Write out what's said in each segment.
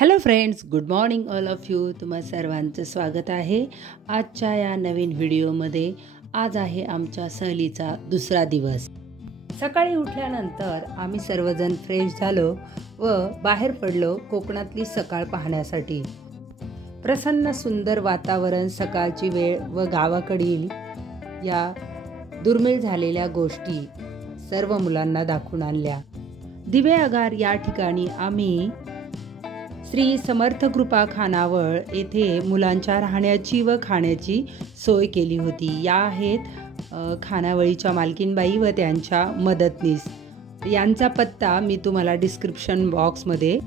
Hello friends good morning all of you तुम्हा सर्वांचं स्वागत आहे आजच्या या नवीन व्हिडिओमध्ये. आज आहे आमच्या सहलीचा दुसरा दिवस. सकाळी उठल्यानंतर आम्ही सर्वजण फ्रेश झालो व बाहेर पडलो कोकणातली सकाळ पाहण्यासाठी. प्रसन्न सुंदर वातावरण सकाळची वेळ व गावाकडील या दुर्मिळ झालेल्या गोष्टी सर्व मुलांना दाखवून आणल्या. दिवे आगार या ठिकाणी आम्ही श्री समर्थ कृपा खानावळ येथे मुलांच्या राहण्याची व खाण्याची सोय केली होती. या आहेत खानावळीच्या मालकीनबाई व त्यांच्या मदतनीस. यांचा पत्ता मी तुम्हाला डिस्क्रिप्शन बॉक्समध्ये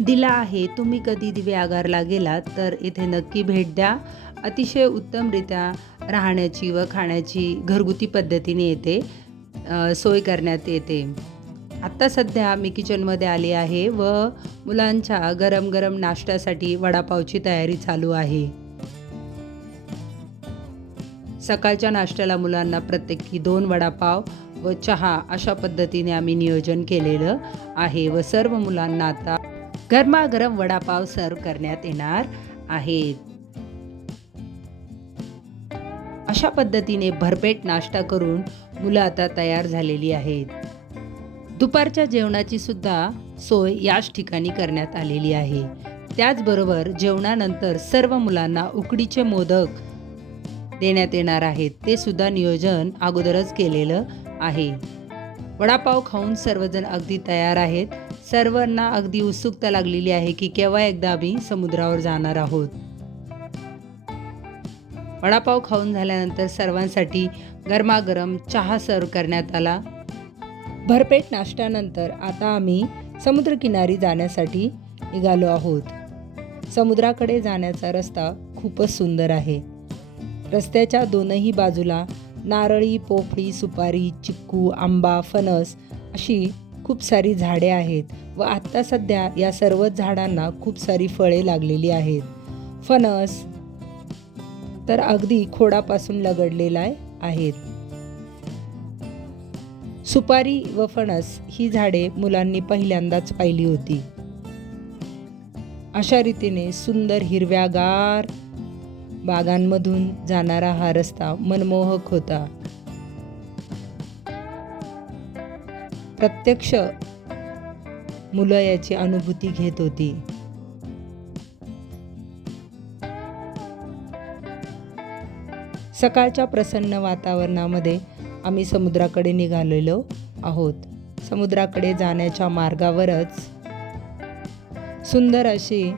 दिला आहे. तुम्ही कधी दिवे आगारला गेलात तर इथे नक्की भेट द्या. अतिशय उत्तमरित्या राहण्याची व खाण्याची घरगुती पद्धतीने येते सोय करण्यात येते. आत्ता सध्या मी किचनमध्ये आले आहे व मुलांच्या गरम गरम नाश्त्यासाठी वडापावची तयारी चालू आहे. सकाळच्या नाश्त्याला मुलांना प्रत्येकी दोन वडापाव व चहा अशा पद्धतीने आम्ही नियोजन केलेलं आहे व सर्व मुलांना आता गरमागरम वडापाव सर्व करण्यात येणार आहेत. अशा पद्धतीने भरपेट नाश्ता करून मुलं आता तयार झालेली आहेत. दुपारच्या जेवणाची सुद्धा सोय याच ठिकाणी करण्यात आलेली आहे. त्याचबरोबर जेवणानंतर सर्व मुलांना उकडीचे मोदक देण्यात येणार आहेत. ते सुद्धा नियोजन अगोदरच केलेलं आहे. वडापाव खाऊन सर्वजण अगदी तयार आहेत. सर्वांना अगदी उत्सुकता लागलेली आहे की केव्हा एकदा आम्ही समुद्रावर जाणार आहोत. वडापाव खाऊन झाल्यानंतर सर्वांसाठी गरमागरम चहा सर्व करण्यात आला. भरपेट नाश्त्यानंतर आता आम्ही समुद्रकिनारी जाण्यासाठी निघालो आहोत. समुद्राकडे जाण्याचा रस्ता खूपच सुंदर आहे. रस्त्याच्या दोनही बाजूला नारळी पोफळी सुपारी चिक्कू आंबा फणस अशी खूप सारी झाडे आहेत व आत्ता सध्या या सर्वच झाडांना खूप सारी फळे लागलेली आहेत. फणस तर अगदी खोडापासून लगडलेला आहेत. सुपारी व फणस ही झाडे मुलांनी पहिल्यांदाच पाहिली होती. अशा रीतीने सुंदर हिरव्यागार बागांमधून जाणारा हा रस्ता मनमोहक होता. प्रत्यक्ष मुलं याची अनुभूती घेत होती. सकाळच्या प्रसन्न वातावरणामध्ये आम्ही समुद्राकडे निघालेलो आहोत. समुद्राकडे जाण्याच्या मार्गावरच सुंदर अशी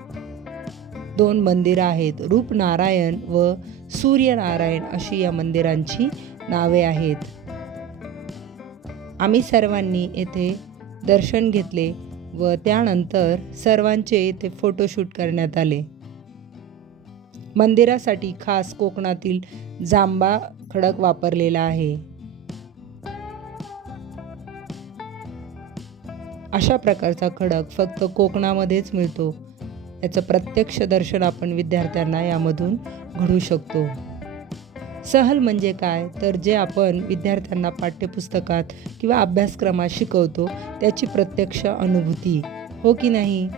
दोन मंदिरं आहेत. रूपनारायण व सूर्यनारायण अशी या मंदिरांची नावे आहेत. आम्ही सर्वांनी येथे दर्शन घेतले व त्यानंतर सर्वांचे येथे फोटोशूट करण्यात आले. मंदिरासाठी खास कोकणातील जांबा खडक वापरलेला आहे. अशा प्रकारचा खडक फक्त कोकणामध्येच मिळतो. याचं प्रत्यक्ष दर्शन आपण विद्यार्थ्यांना यामधून घडू शकतो. सहल म्हणजे काय? तर जे आपण विद्यार्थ्यांना पाठ्यपुस्तकात किंवा अभ्यासक्रमात शिकवतो त्याची प्रत्यक्ष अनुभूती. हो की नाही?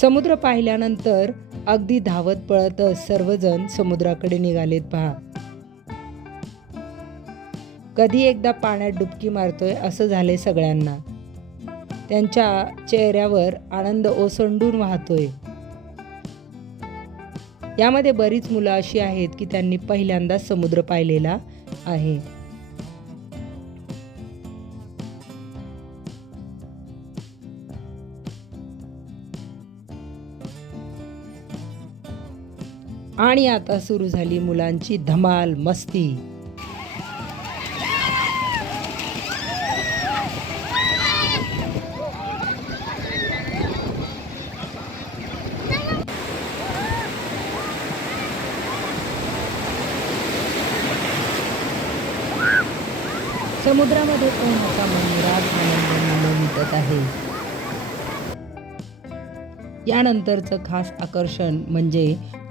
समुद्र पाहिल्यानंतर अगदी धावत पळतच सर्वजण समुद्राकडे निघालेत पहा. कधी एकदा पाण्यात डुबकी मारतोय असं झालंय सगळ्यांना. त्यांच्या चेहऱ्यावर आनंद ओसंडून वाहतोय. यामध्ये बरीच मुलं अशी आहेत की त्यांनी पहिल्यांदाच समुद्र पाहिलेला आहे. आणि आता सुरू झाली मुलांची धमाल मस्ती. समुद्रामध्ये पोहण्याचा मनमुराद आनंद मुलं मिटत आहे? यानंतरचं खास आकर्षण म्हणजे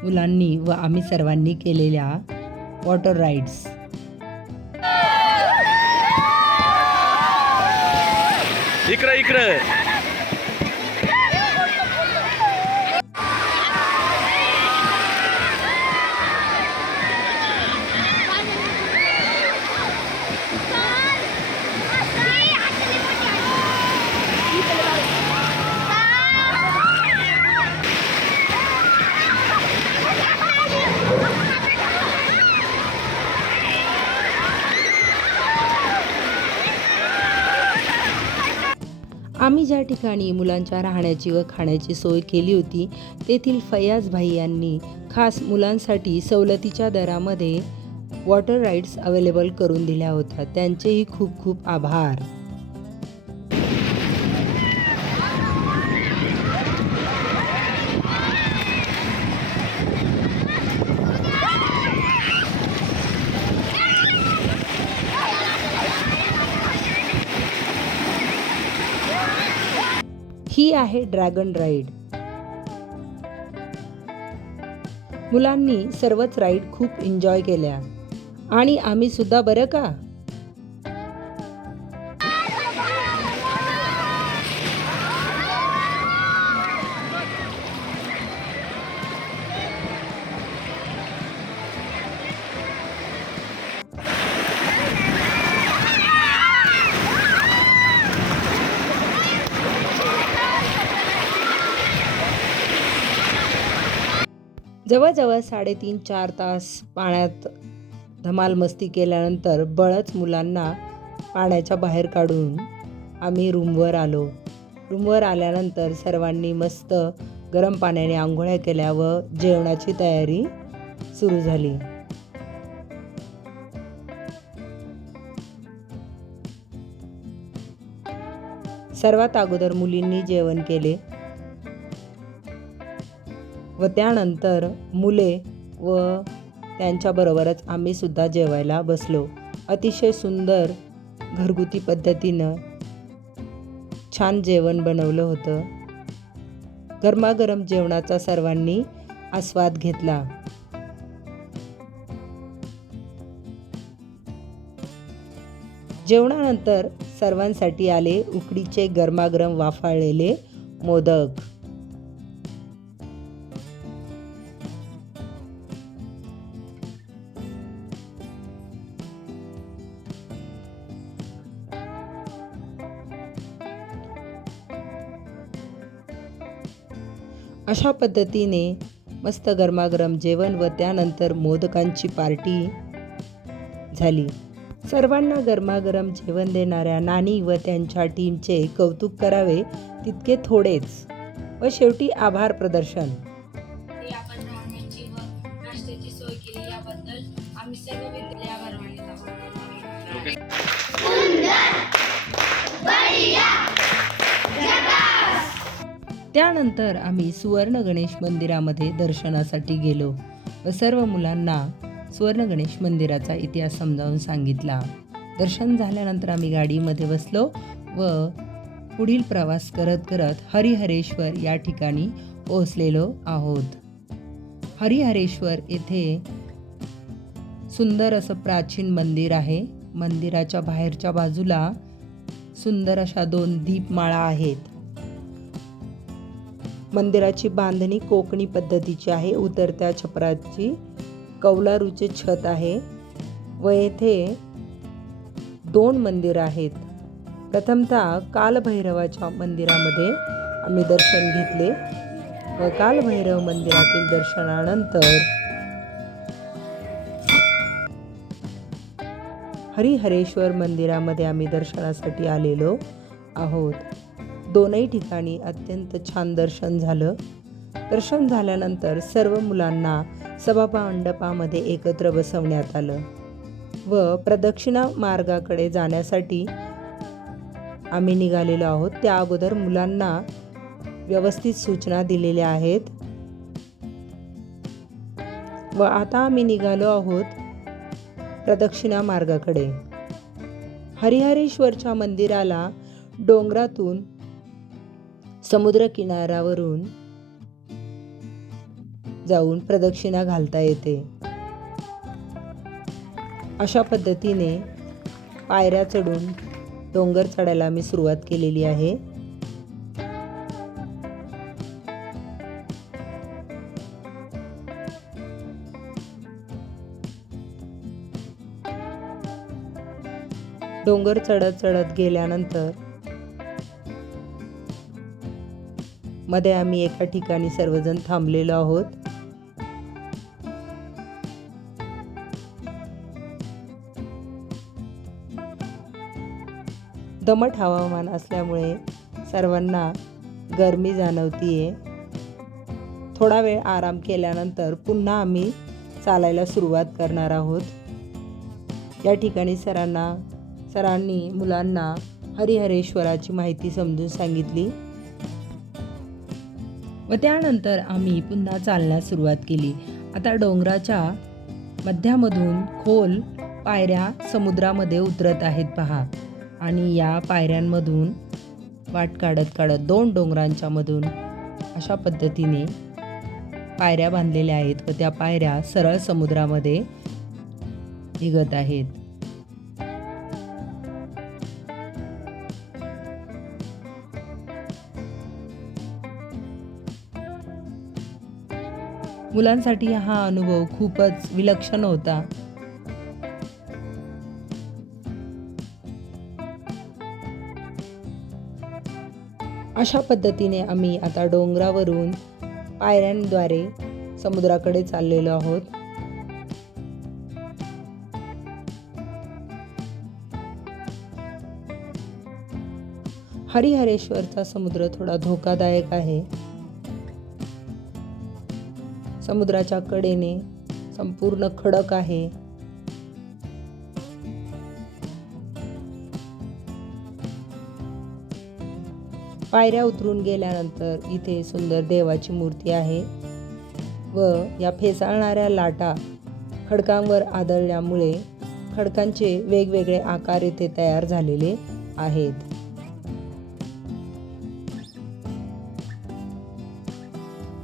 मुलांनी व आम्ही सर्वांनी केलेल्या वॉटर राईड्स इकडं इकडं. ठिकाणी मुलांच्या राहण्याची व खाण्याची सोय केली होती. तेथील फयाज भाई यांनी खास मुलांसाठी सवलतीच्या दरामध्ये वॉटर राईड्स अवेलेबल करून दिल्या होत्या. त्यांचेही खूप खूप आभार ही आहे ड्रॅगन राईड. मुलांनी सर्वच राईड खूप एन्जॉय केल्या. आणि आम्ही सुद्धा बरं का? जवळजवळ साडेतीन चार तास पाण्यात धमाल मस्ती केल्यानंतर बळच मुलांना पाण्याच्या बाहेर काढून आम्ही रूमवर आलो. रूमवर आल्यानंतर सर्वांनी मस्त गरम पाण्याने आंघोळ्या केल्या व जेवणाची तयारी सुरू झाली. सर्वात अगोदर मुलींनी जेवण केले. व त्यानंतर मुले व त्यांच्याबरोबरच आम्हीसुद्धा जेवायला बसलो. अतिशय सुंदर घरगुती पद्धतीनं छान जेवण बनवलं होतं. गरमागरम जेवणाचा सर्वांनी आस्वाद घेतला. जेवणानंतर सर्वांसाठी आले उकडीचे गरमागरम वाफाळलेले मोदक. अशा पद्धतीने मस्त गरमागरम जेवण व त्यानंतर मोदकांची पार्टी झाली. सर्वांना गरमागरम जेवण देणाऱ्या नानी व त्यांच्या टीमचे कौतुक करावे तितके थोडेच. व शेवटी आभार प्रदर्शन. त्यानंतर आम्ही सुवर्ण गणेश मंदिरामध्ये दर्शनासाठी गेलो व सर्व मुलांना सुवर्ण गणेश मंदिराचा इतिहास समजावून सांगितला. दर्शन झाल्यानंतर आम्ही गाडीमध्ये बसलो व पुढील प्रवास करत करत हरिहरेश्वर या ठिकाणी पोहोचलेलो आहोत. हरिहरेश्वर येथे सुंदर असं प्राचीन मंदिर आहे. मंदिराच्या बाहेरच्या बाजूला सुंदर अशा दोन दीपमाळा आहेत. मंदिराची बांधणी कोकणी पद्धतीची आहे. उतरत्या छपराची कौलारूचे छत आहे व येथे दोन मंदिर आहेत. प्रथमतः कालभैरवाच्या मंदिरामध्ये आम्ही दर्शन घेतले व कालभैरव मंदिरातील दर्शनानंतर हरिहरेश्वर मंदिरामध्ये आम्ही दर्शनासाठी आलेलो आहोत. दोनही ठिकाणी अत्यंत छान दर्शन झालं. दर्शन झाल्यानंतर सर्व मुलांना सभापा मंडपामध्ये एकत्र बसवण्यात आलं व प्रदक्षिणा मार्गाकडे जाण्यासाठी आम्ही निघालेलो आहोत. त्या अगोदर मुलांना व्यवस्थित सूचना दिलेल्या आहेत. व आता आम्ही निघालो आहोत प्रदक्षिणा मार्गाकडे. हरिहरेश्वरच्या मंदिराला डोंगरातून समुद्र किनाऱ्यावरून जाऊन प्रदक्षिणा घालता येते. अशा पद्धतीने पायऱ्या चढून डोंगर चढायला मी सुरुवात केलेली आहे. डोंगर चढत चढत गेल्यानंतर मध्ये आम्ही एका ठिकाणी सर्वजण थांबलेलो आहोत. दमट हवामान असल्यामुळे सर्वांना गरमी जाणवतीये. थोडा वेळ आराम केल्यानंतर पुन्हा आम्ही चालायला सुरुवात करणार आहोत. या ठिकाणी सरांना सरांनी मुलांना हरिहरेश्वराची माहिती समजून सांगितली. व त्यानंतर आम्ही पुन्हा चालण्यास सुरुवात केली. आता डोंगराच्या मध्यामधून खोल पायऱ्या समुद्रामध्ये उतरत आहेत पहा. आणि या पायऱ्यांमधून वाट काढत काढत दोन डोंगरांच्या मधून अशा पद्धतीने पायऱ्या बांधलेल्या आहेत व त्या पायऱ्या सरळ समुद्रामध्ये निघत आहेत. मुलांसाठी हा अनुभव खूपच विलक्षण होता. अशा पद्धतीने आम्ही आता डोंगरावरून पायऱ्यांद्वारे समुद्राकडे चाललेलो आहोत. हरिहरेश्वरचा समुद्र थोडा धोकादायक आहे. समुद्राच्या कडेने संपूर्ण खडक आहे. पायऱ्या उतरून गेल्यानंतर इथे सुंदर देवाची मूर्ती आहे व या फेसाळणाऱ्या लाटा खडकांवर आदळल्यामुळे खडकांचे वेगवेगळे आकार इथे तयार झालेले आहेत.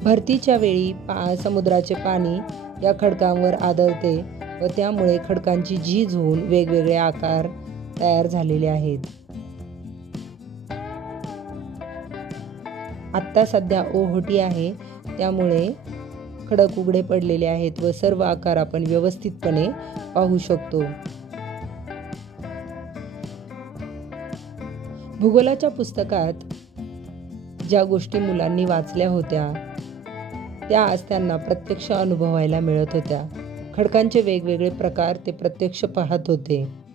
भरतीच्या वेळी पा समुद्राचे पाणी या खडकांवर आदळते व त्यामुळे खडकांची झीज होऊन वेगवेगळे आकार तयार झालेले आहेत. आत्ता सध्या ओहोटी आहे त्यामुळे खडक उघडे पडलेले आहेत व सर्व आकार आपण व्यवस्थितपणे पाहू शकतो. भूगोलाच्या पुस्तकात ज्या गोष्टी मुलांनी वाचल्या होत्या त्या आज त्यांना प्रत्यक्ष अनुभवायला मिळत होत्या. खडकांचे वेगवेगळे प्रकार ते प्रत्यक्ष पाहत होते.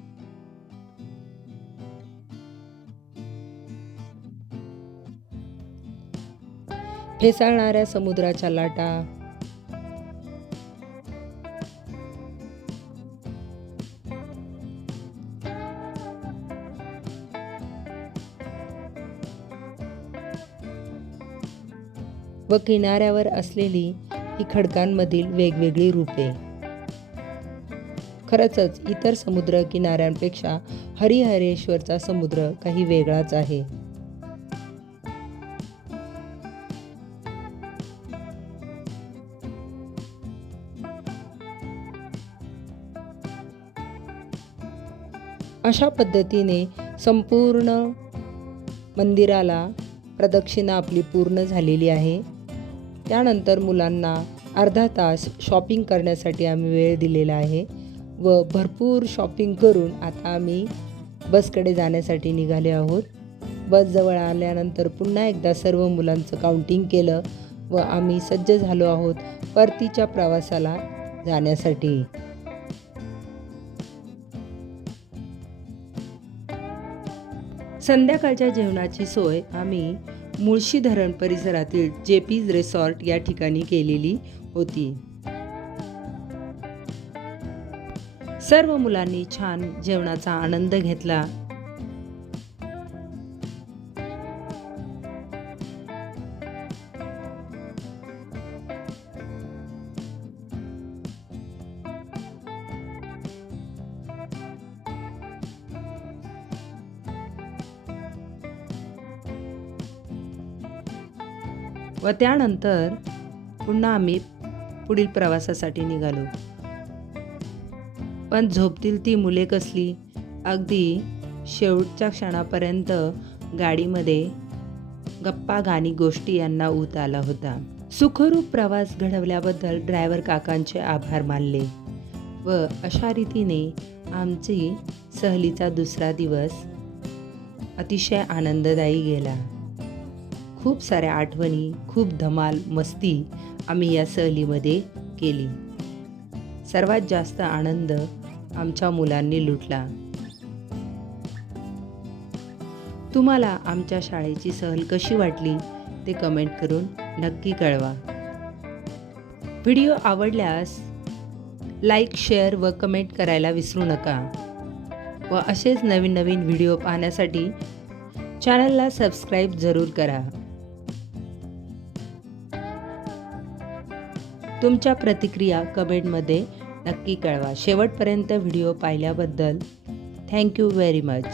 फेसाळणाऱ्या समुद्राच्या लाटा व किनाऱ्यावर असलेली ही खडकांमधील वेगवेगळी रूपे. खरंच इतर समुद्र किनाऱ्यांपेक्षा हरिहरेश्वरचा समुद्र काही वेगळाच आहे. अशा पद्धतीने संपूर्ण मंदिराला प्रदक्षिणा आपली पूर्ण झालेली आहे. त्यानंतर मुलांना अर्धा तास शॉपिंग करण्यासाठी आम्ही वेळ दिलेला आहे व भरपूर शॉपिंग करून आता आम्ही बसकडे जाण्यासाठी निघाले आहोत. बसजवळ आल्यानंतर पुन्हा एकदा सर्व मुलांचं काउंटिंग केलं व आम्ही सज्ज झालो आहोत परतीच्या प्रवासाला जाण्यासाठी. संध्याकाळच्या जेवणाची सोय आम्ही मुळशी धरण परिसरातील जेपीज रिसॉर्ट या ठिकाणी केलेली होती. सर्व मुलांनी छान जेवणाचा आनंद घेतला. व त्यानंतर पुन्हा आम्ही पुढील प्रवासासाठी निघालो. पण झोपतील ती मुले कसली? अगदी शेवटच्या क्षणापर्यंत गाडीमध्ये गप्पा गाणी गोष्टी यांना ऊत आला होता. सुखरूप प्रवास घडवल्याबद्दल ड्रायव्हर काकांचे आभार मानले व अशा रीतीने आमची सहलीचा दुसरा दिवस अतिशय आनंददायी गेला. खूप साऱ्या आठवणी खूप धमाल मस्ती आम्ही या सहलीमध्ये केली. सर्वात जास्त आनंद आमच्या मुलांनी लुटला. तुम्हाला आमच्या शाळेची सहल कशी वाटली ते कमेंट करून नक्की कळवा. व्हिडिओ आवडल्यास लाईक शेअर व कमेंट करायला विसरू नका. व असेच नवीन नवीन व्हिडिओ पाहण्यासाठी चॅनलला सबस्क्राईब जरूर करा. तुमच्या प्रतिक्रिया कमेंटमध्ये नक्की कळवा. शेवटपर्यंत व्हिडिओ पाहिल्याबद्दल थँक्यू व्हेरी मच